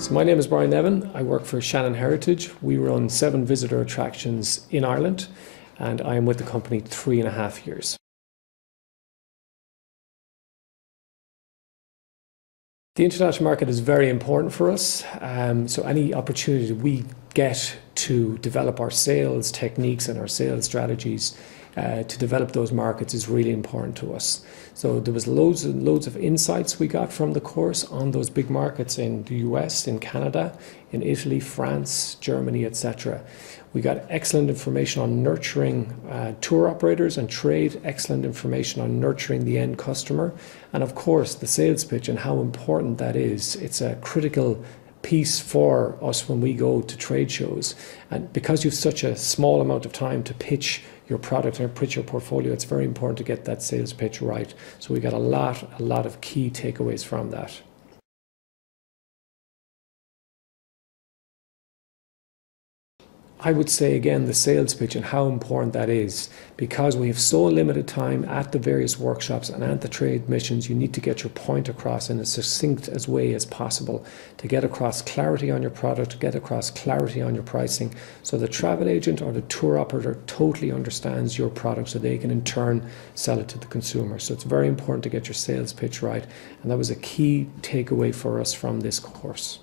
So my name is Brian Nevin. I work for Shannon Heritage. We run 7 visitor attractions in Ireland, and I am with the company 3.5 years. The international market is very important for us. So any opportunity we get to develop our sales techniques and our sales strategies to develop those markets is really important to us. So there was loads and loads of insights we got from the course on those big markets in the US, in Canada, in Italy, France, Germany, etc. We got excellent information on nurturing tour operators and trade, excellent information on nurturing the end customer, and of course the sales pitch and how important that is. It's a critical piece for us when we go to trade shows, and because you've such a small amount of time to pitch your product or pitch your portfolio, it's very important to get that sales pitch right. So we got a lot of key takeaways from that. I would say again the sales pitch and how important that is, because we have so limited time at the various workshops and at the trade missions. You need to get your point across in as succinct as way as possible to get across clarity on your product, to get across clarity on your pricing, so the travel agent or the tour operator totally understands your product, so they can in turn sell it to the consumer. So it's very important to get your sales pitch right, and that was a key takeaway for us from this course.